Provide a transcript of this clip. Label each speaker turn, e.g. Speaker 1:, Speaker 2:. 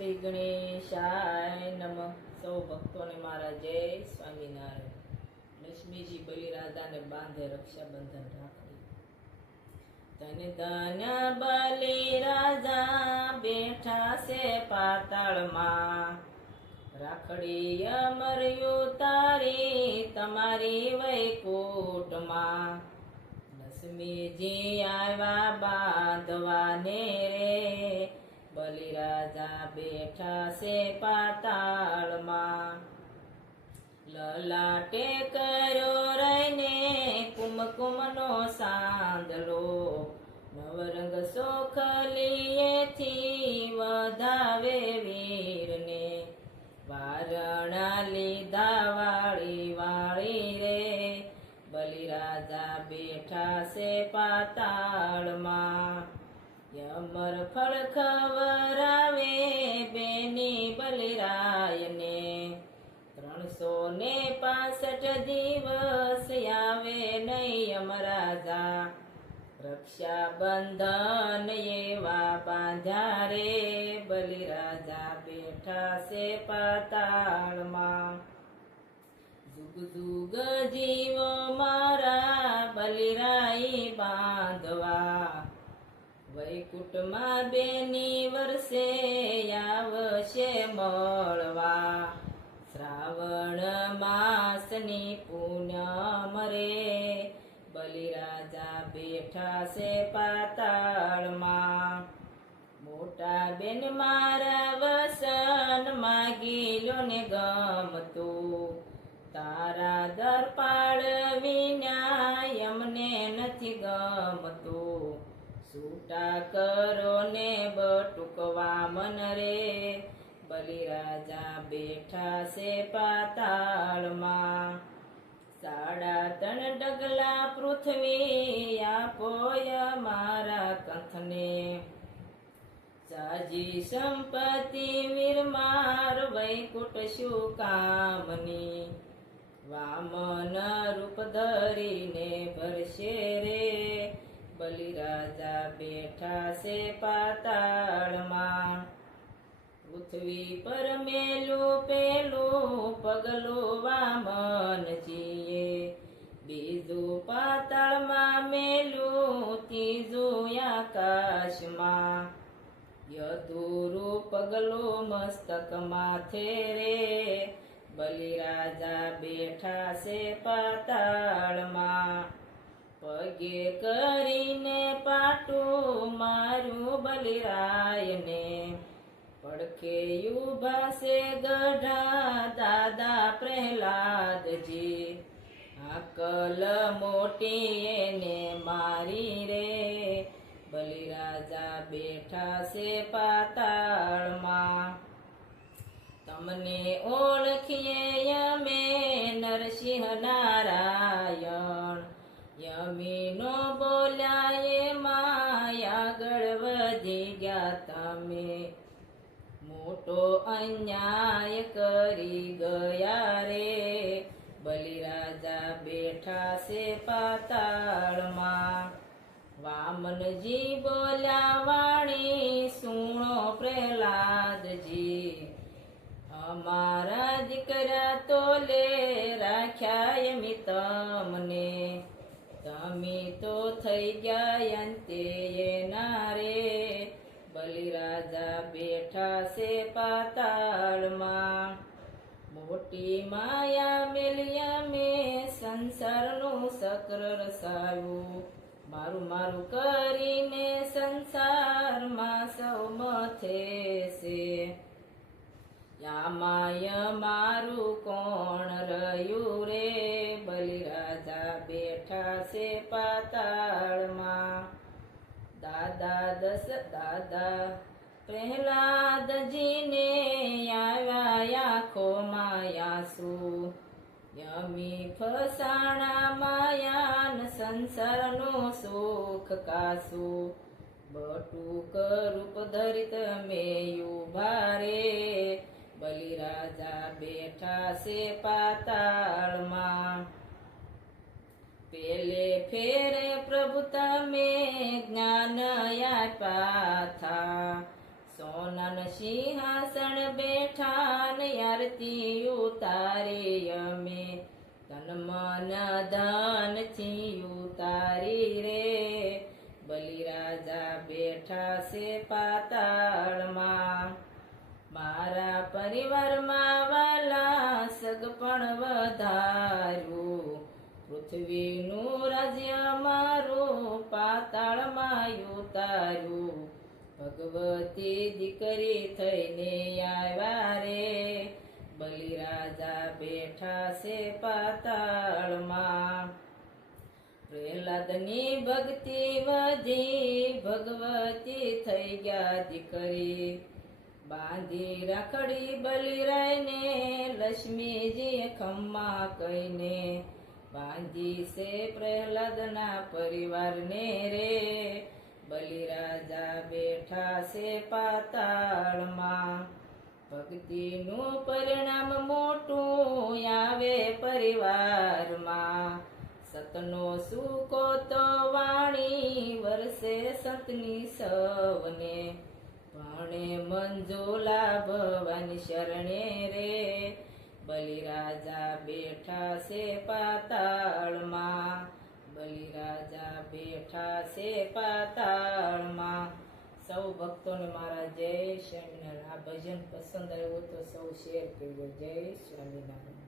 Speaker 1: શ્રી ગણેશાય નમ. સૌ ભક્તોને મારા જય સ્વામિનારાયણ. લક્ષ્મીજી બલિરાજાને બાંધે રક્ષાબંધન રાખડી. ધન ધન બલિરાજા બેઠા છે પાતાળમાં. રાખડી અમર્યું તારી તમારી વૈકુટમાં લક્ષ્મીજી આવ્યા બાંધવાને રે. બલિરાજા બેઠા છે પાતાળમાં. લલાટે કર્યો રહીને કુમકુમનો સાંદલો નવરંગ સોખલીએથી વધાવે વીરને. વારણા લીધા વાળી વાળી રે. બલિરાજા બેઠા છે પાતાળમાં. યમર ફળ ખવરાવે બેની બલિરાયને. ત્રણસો ને પાસઠ દિવસ આવે નહીં યમરાજા રક્ષાબંધન એવા બાંધ્યા રે બલિરાજા બેઠા છે પાતાળમાં. જુગ જુગ જીવો મારા વૈકુટમાં બેની વર્ષે આવશે મળવા. શ્રાવણ માસની પૂનમ રે બલિરાજા બેઠા છે પાતાળમાં. મોટા બેન મારા વસન માગીલો ને ગમતું. તારા દરપાળ વિના એમને નથી ગમતું. છૂટા કરો ને બટુકવા મન રે. બલિરાજા બેઠા છે પાતાળમાં. સાડા ત્રણ ડગલા પૃથ્વી આપોય મારા કંથને. સાજી સંપત્તિ વીરમાર વૈકુટ શું કામની વામન રૂપ ધરીને ભરશે રે. બલિરાજા બેઠા છે પાતાળમાં. પૃથ્વી પર મેલું પેલું પગલું વામનજીએ બીજું પાતાળમાં મેલું ત્રીજું આકાશમાં. યદુરું પગલું મસ્તક માથે રે. બલિરાજા બેઠા છે પાતાળમાં. પગે કરીને પાટું મારું બલિરાયને. પડખે છે ગઢા દાદા પ્રહલાદજી. આકલ મોટી એને મારી રે. બલિરાજા બેઠા છે પાતાળમાં. તમને ઓળખીએ અમે નરસિંહ મોટો અન્યાય કરી ગયા રે. બલિરાજા બેઠા છે પાતાળમાં. વામનજી બોલ્યા, વાણી સુણો પ્રહલાદજી. અમારા દીકરા તોલે રાખ્યા એમ તમને. તમે તો થઈ ગયા અંતે એના માયા મેલિયા મેં સંસારનું સક્ર રસાયું. મારું મારું કરીને સંસારમાં સૌ મથે છે. યામાય મારું કોણ રહ્યું રે? બલિરાજા બેઠા છે પાતાળમાં. દાદા દસ દાદા પ્રહલાદજીને આવ્યા આખો માયાસુ. યમી ફસાણા માયાન સંસારનો સુખ કાસુ. બટુક રૂપ ધરિત મેયુ ભારે. બલિરાજા બેઠા છે પાતાળમાં. પેલે ફેરે પ્રભુ તમે જ્ઞાન આપ્યા સિંહાસન બેઠા ને આરતી ઉતારે અમે. તન મન દાનથી ઉતારી રે. બલિરાજા બેઠા છે પાતાળમાં. મારા પરિવારમાં વાલા સગપણ વધાર્યું. પૃથ્વીનું રાજ્ય મારું પાતાળમાં ઉતાર્યું. ભગવતી દીકરી થઈને આવ્યા રે. બલિરાજા બેઠા છે પાતાળમાં. પ્રહલાદની ભક્તિ વધી ભગવતી થઈ ગયા દીકરી. બાંધી રાખડી બલિરાયને લક્ષ્મીજી ખમ્મા કહીને બાંધી છે પ્રહલાદના પરિવારને રે. બલિરાજા બેઠા છે પાતાળમાં. ભક્તિનું પરિણામ મોટું આવે પરિવારમાં. સતનો સુકો તો વાણી વરસે સતની સવને. ભણે મંજોલા ભવાની શરણે રે. બલિરાજા બેઠા છે પાતાળમાં. બેઠા છે પાતાળમાં. સૌ ભક્તોને મારા જય સ્વામિનારાયણ. આ ભજન પસંદ આવ્યું તો સૌ શેર કરજો જય સ્વામિનારાયણ.